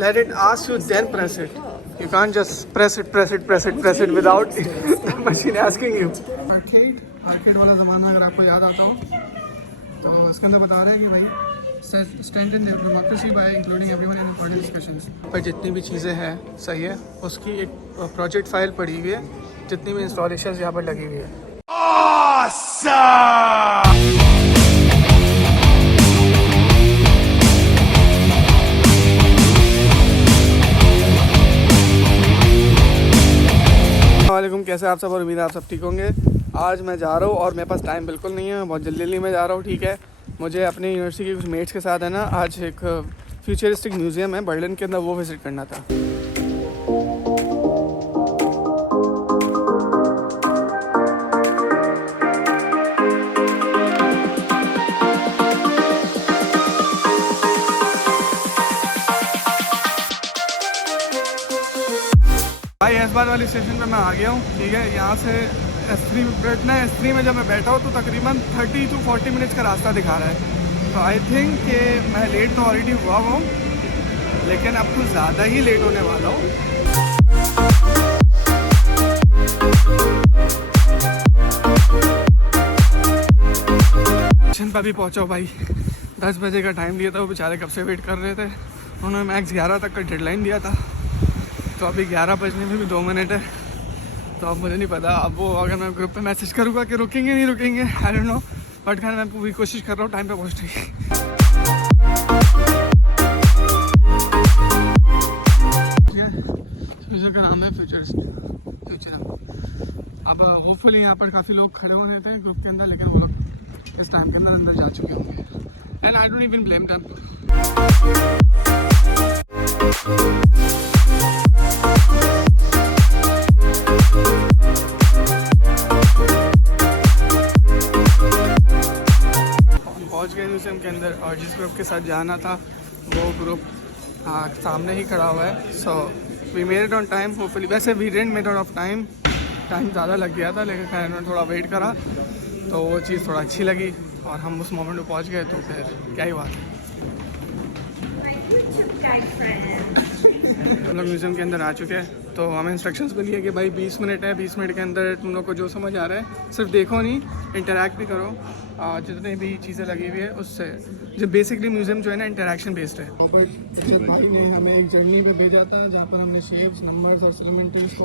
let it ask you, then press it. You can't just press it without the machine asking you. Arcade वाला ज़माना अगर आपको याद आता हो तो इसके अंदर बता रहे हैं कि भाई strengthen their democracy by including everyone in important discussions. पर जितनी भी चीज़ें हैं सही है, उसकी एक प्रोजेक्ट फाइल पड़ी हुई है, जितनी भी इंस्टॉलेशंस यहाँ पर लगी हुई है. वालेकुम, कैसे आप सब और उम्मीद है आप सब ठीक होंगे. आज मैं जा रहा हूँ और मेरे पास टाइम बिल्कुल नहीं है, बहुत जल्दी में जा रहा हूँ. ठीक है, मुझे अपनी यूनिवर्सिटी के कुछ मेट्स के साथ है ना, आज एक फ्यूचरिस्टिक म्यूज़ियम है बर्लिन के अंदर, वो विज़िट करना था. भाई इस बार वाली स्टेशन पे मैं आ गया हूँ. ठीक है, यहाँ से S3 बैठना है. S3 में जब मैं बैठा हूँ तो तकरीबन 30 to 40 मिनट्स का रास्ता दिखा रहा है. तो आई थिंक कि मैं लेट तो ऑलरेडी हुआ हूँ, लेकिन अब कुछ ज़्यादा ही लेट होने वाला हूँ. स्टेशन पर भी पहुँचा हूँ भाई. 10 बजे का टाइम दिया था, वो बेचारे कब से वेट कर रहे थे. उन्होंने मैक्स 11 तक का डेडलाइन दिया था, तो अभी 11 बजने में भी 2 मिनट है. तो अब मुझे नहीं पता, अब वो अगर मैं ग्रुप पे मैसेज करूँगा कि रुकेंगे नहीं रुकेंगे, आई डोंट नो. बट खैर मैं पूरी कोशिश कर रहा हूँ टाइम पे पहुँचने की. फ्यूचर का नाम है फ्यूचर. अब होपफुली यहाँ पर काफ़ी लोग खड़े होने थे ग्रुप के अंदर, लेकिन वो लोग इस टाइम के अंदर जा चुके होंगे. And I don't even blame them. पहुंच गए म्यूजियम के अंदर, और जिस ग्रुप के साथ जाना था वो ग्रुप सामने ही खड़ा हुआ है. So we made it on time hopefully. वैसे we didn't made it of time ज़्यादा लग गया था, लेकिन खैर मैंने थोड़ा वेट करा तो वो चीज़ थोड़ा अच्छी लगी और हम उस मोमेंट पे पहुंच गए. तो फिर क्या ही बात है. हम लोग म्यूज़ियम के अंदर आ चुके हैं. तो हमें इंस्ट्रक्शंस मिली है कि भाई 20 मिनट है, 20 मिनट के अंदर तुम लोग को जो समझ आ रहा है सिर्फ देखो नहीं, इंटरैक्ट भी करो. जितने भी चीज़ें लगी हुई है उससे, जो बेसिकली म्यूज़ियम जो है ना इंटरैक्शन बेस्ड है. रॉबर्ट भाई ने हमें एक जर्नी पे भेजा था जहाँ पर हमने शेप्स, नंबर्स और सेगमेंट्स को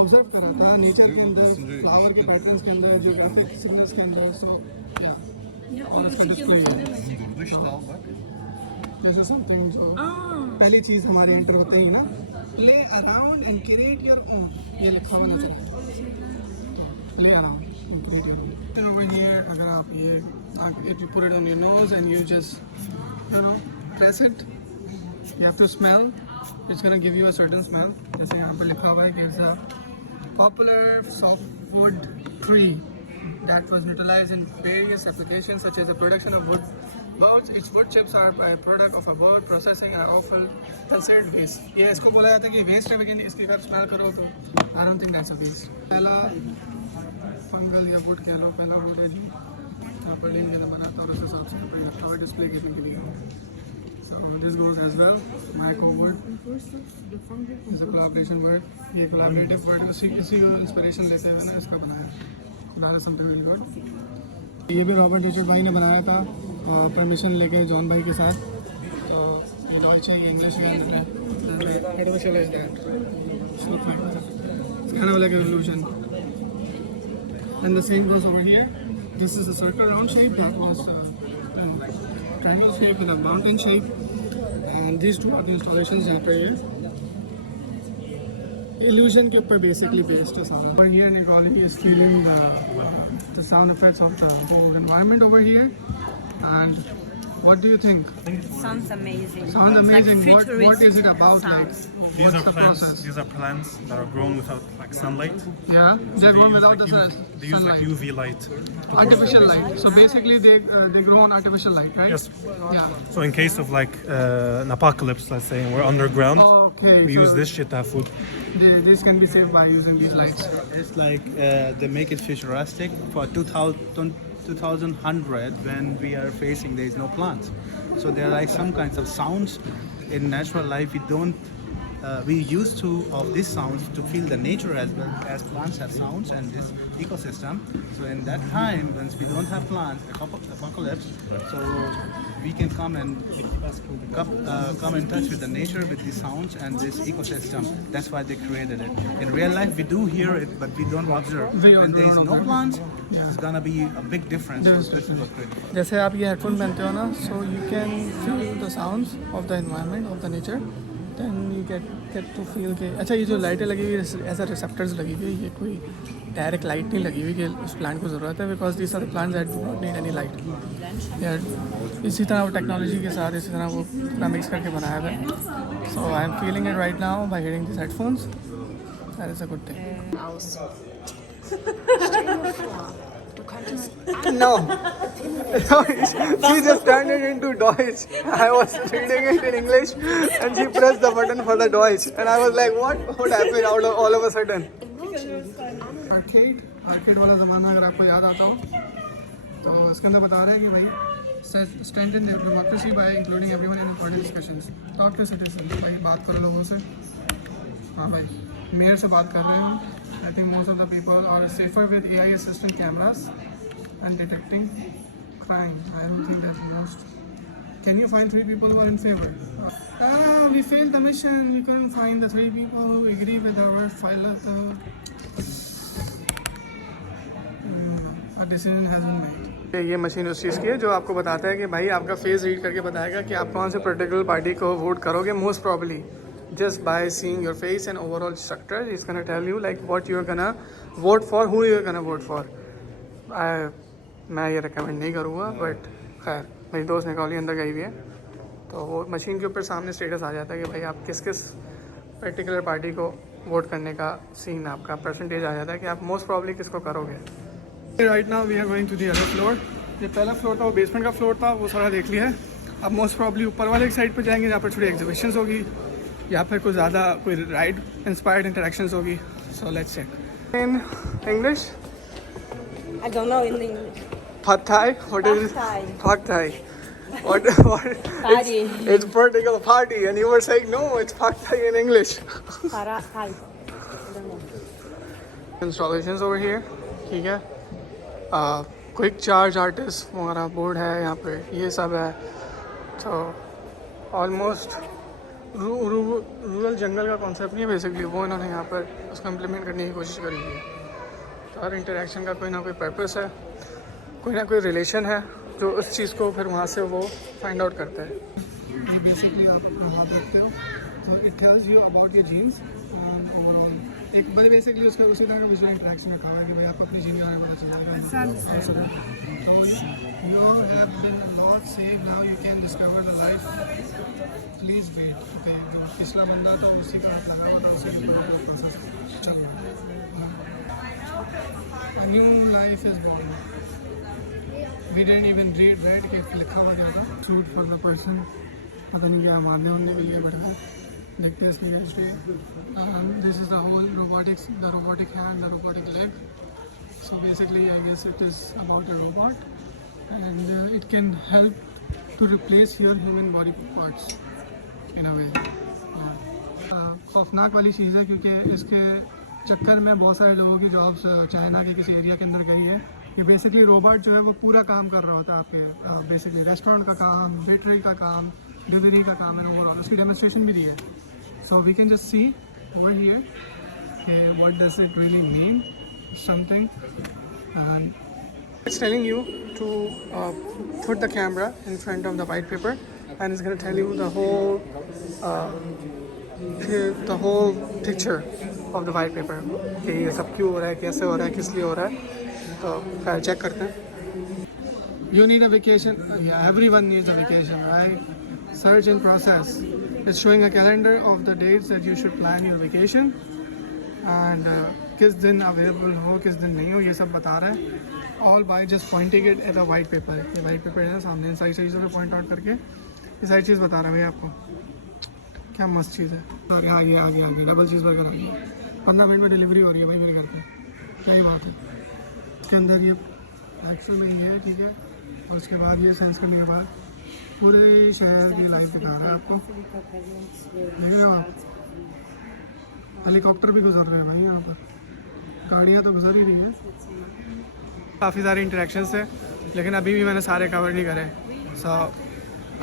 ऑब्जर्व करा था नेचर के अंदर, फ्लावर के पैटर्न्स के अंदर, ज्योग्राफिक सिग्नल्स के अंदर. सो और उसका डिस्प्ले है जैसे समथिंग. जो पहली चीज़ हमारे एंटर होते ही ना, play around and create your own, ये लिखा हुआ नजर play around and create your own. Over here अगर आप ये if you put it on your nose and you just you know press it, you have to smell, it's gonna give you a certain smell. जैसे यहाँ पर लिखा हुआ है कि it's a popular softwood tree that was utilized in various applications such as the production of wood boards. Its wood chips are a product of a board processing and often considered waste. ये इसको बोला जाता है कि waste है, लेकिन इसकी अगर स्मेल करो तो I don't think that's a waste. पहला फंगल या वुड कह लो, पहला वुड है जी बर्लिन के अंदर बना था और उस हिसाब से कपड़े रखा हुआ डिस्प्ले करने के लिए. So this goes as well. Micro wood is a collaboration word. ये collaborative word उसी को इंस्पिरेशन लेते हुए ना इसका बनाया. ये भी रॉबर्ट रिचर्ड भाई ने बनाया था परमिशन लेके जॉन भाई के साथ. तो ये डॉइच है, ये इंग्लिश के अंदर है. Artificial is that kind of like a illusion. And the same goes over here. This is a circle round shape, that was triangle shape with a mountain shape, and these two are the installations यहाँ पे है. Illusion के ऊपर basically based है सारा. Over here Nicole is feeling the sound effects of the whole environment over here. And what do you think? Sounds amazing. Sounds amazing. Like What is it about? sounds. Like These what's are the plants. process? These are plants that are grown without like sunlight. Yeah, they're grown without the They use like sunlight. UV light. Artificial light. So basically they grow on artificial light, right? Yes. Yeah. So in case of like an apocalypse, let's say, and we're underground, Okay. we so use this shit to have food. This can be saved by using these lights. It's like they make it futuristic for 2100 when we are facing there is no plants. So there are like some kinds of sounds in natural life we don't. We used to of these sounds to feel the nature as well as plants have sounds and this ecosystem. So in that time, once we don't have plants, apocalypse, so we can come in touch with the nature with the sounds and this ecosystem. That's why they created it. In real life, we do hear it, but we don't observe. When there is no plants, it's gonna be a big difference. So this is what created. जैसे आप ये headphone पहनते हो ना, so you can feel the sounds of the environment, of the nature. Then you get to feel के अच्छा ये जो लाइटें लगी हुई ऐसा रिसेप्टर्स लगी हुई, ये कोई डायरेक्ट लाइट नहीं लगी हुई कि उस प्लांट को ज़रूरत है, because this are plants that do not need any light. यार इसी तरह वो टेक्नोलॉजी के साथ इसी तरह वो पूरा मिक्स करके बनाया हुआ है. So I am feeling it right now by hearing this headphones. That is a good thing. No. She just turned it into Deutsch. I was reading it in English and she pressed the button for the Deutsch. And I was like, what happened all of a sudden? Arcade वाला ज़माना अगर आपको याद आता हो तो इसके अंदर बता रहे हैं कि भाई strengthen their democracy by including everyone in important discussions. Talk to citizens. भाई बात करो लोगों से. हाँ भाई मेयर से बात कर रहे हैं हम. I think most of the people are safer with AI assistant cameras and detecting crime. I don't think that most. Can you find 3 people who are in favor? We failed the mission. We couldn't find the 3 people who agree with our file. A decision has been made. ये machine उस चीज़ की है जो आपको बताता है कि भाई आपका फेस रीड करके बताएगा कि आप कौन से पर्टिकुलर पार्टी को वोट करोगे most probably. Just by seeing your face and overall structure, it's gonna tell you like what you're gonna vote for, who you're gonna vote for. मैं ये recommend नहीं करूँगा, but खैर मेरी दोस्त ने कॉली अंदर गई हुई है तो वो मशीन के ऊपर सामने स्टेटस आ जाता है कि भाई आप किस किस पर्टिकुलर पार्टी को वोट करने का सीन आपका परसेंटेज आ जाता है कि आप मोस्ट प्रॉब्ली किसको करोगे. Right now we are going to the other floor. ये पहला फ्लोर था वो बेसमेंट का फ्लोर था, वो सारा देख लिया है. अब मोस्ट प्रॉब्ली ऊपर वाले साइड पर जाएंगे जहाँ पर छोटी एग्जीबिशंस होगी या फिर कुछ ज़्यादा कोई राइड इंस्पायर्ड इंटरेक्शंस होगी. So let's check in English. I don't know in English. Pad Thai? What is it? Pad Thai. What? Party. It's particular party and you were saying no, it's Pad Thai in English. Para Thai. I don't know. Installations over here. ठीक है. Quick charge artist हमारा board है यहाँ पे, ये सब है. तो ऑलमोस्ट रूरल जंगल का कॉन्सेप्ट नहीं है बेसिकली, वो इन्होंने यहाँ पर उसको इम्प्लीमेंट करने की कोशिश करी है. तो हर इंटरेक्शन का कोई ना कोई पर्पस है, कोई ना कोई रिलेशन है जो उस चीज़ को फिर वहाँ से वो फाइंड आउट करता है. बेसिकली आप अपना हाथ रखते हो तो it tells you about your genes and overall एक बड़े बेसिकली उसका उसी तरह का विजुअल इंटरेक्शन रखा हुआ है कि भाई आपको अपनी जीन के बारे में पता चलेगा. तो you have been not save now you can discover the life. Please wait. पिछला बंदा था उसी का हाथ लगा हुआ था, उसी के प्रोसेस चल रहा है. A new life is born. We didn't even read कि लिखा हुआ क्या था. Suit for the person. पता नहीं क्या मारने होने के लिए बढ़ा है. देखते हैं इसकी history. This is the whole robotics, the robotic hand, the robotic leg. So basically, I guess it is about a robot, and it can help to replace your human body parts in a way. खौफनाक वाली चीज़ है क्योंकि इसके चक्कर में बहुत सारे लोगों की जॉब्स चाइना के किसी एरिया के अंदर गई है. कि बेसिकली रोबोट जो है वो पूरा काम कर रहा होता है आपके बेसिकली रेस्टोरेंट का काम, वेटरी का काम, डिलीवरी का काम है ओवरऑल. उसकी डेमोन्स्ट्रेशन भी दी है. So we can just see over here what does it really mean something. And it's telling you to put the camera in front of the white paper and it's gonna tell you the whole picture of the white paper कि ये सब क्यों हो रहा है, कैसे हो रहा है, किस लिए हो रहा है. तो खैर चेक करते हैं. You need a vacation. Everyone needs a vacation right. Search in process is showing a calendar of the dates that you should plan your vacation and किस दिन अवेलेबल हो किस दिन नहीं हो ये सब बता रहा है. All by just pointing it at a white paper. ये वाइट पेपर है सामने सारी चीज़ों पर पॉइंट आउट करके ये सारी चीज़ बता रहा है भैया आपको. क्या मस्त चीज़ है. सॉरी आ गया डबल चीज़ बर्गर आ गया. 15 मिनट में डिलीवरी हो रही है भाई मेरे घर पे. क्या ही बात है. इसके अंदर ये एक्चुअल में ये है ठीक है. और उसके बाद ये सेंस करने के बाद पूरे शहर की लाइफ दिखा रहा है आपको, देख रहे हो आप। हेलीकॉप्टर भी गुजर रहे हैं भाई यहाँ पर, गाड़ियाँ तो गुजर ही रही हैं। काफ़ी सारे इंटरेक्शंस थे लेकिन अभी भी मैंने सारे कवर नहीं करे। सो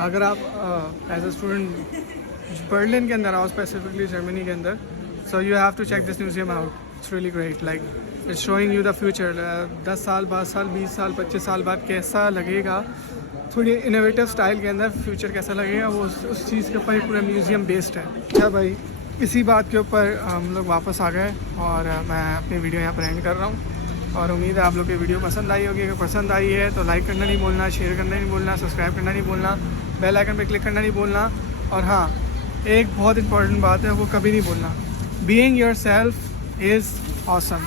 अगर आप एज अ स्टूडेंट बर्लिन के अंदर आओ, स्पेसिफिकली जर्मनी के अंदर, so you have to check this museum out. It's really great, like it's showing you the future. 10 साल 12 साल 20 साल 25 साल बाद कैसा लगेगा, थोड़ी इनोवेटिव स्टाइल के अंदर फ्यूचर कैसा लगेगा, वो उस चीज़ के ऊपर ही पूरा म्यूज़ियम बेस्ड है। क्या भाई, इसी बात के ऊपर हम लोग वापस आ गए और मैं अपनी वीडियो यहाँ पर एंड कर रहा हूँ। और उम्मीद है आप लोग की वीडियो पसंद आई होगी। अगर पसंद आई है तो लाइक करना नहीं भूलना, शेयर करना नहीं भूलना, सब्सक्राइब करना नहीं भूलना, बेल आइकन पर क्लिक करना नहीं भूलना। और हाँ, एक बहुत इंपॉर्टेंट बात है, वो कभी नहीं भूलना, बीइंग योरसेल्फ इज़ ऑसम।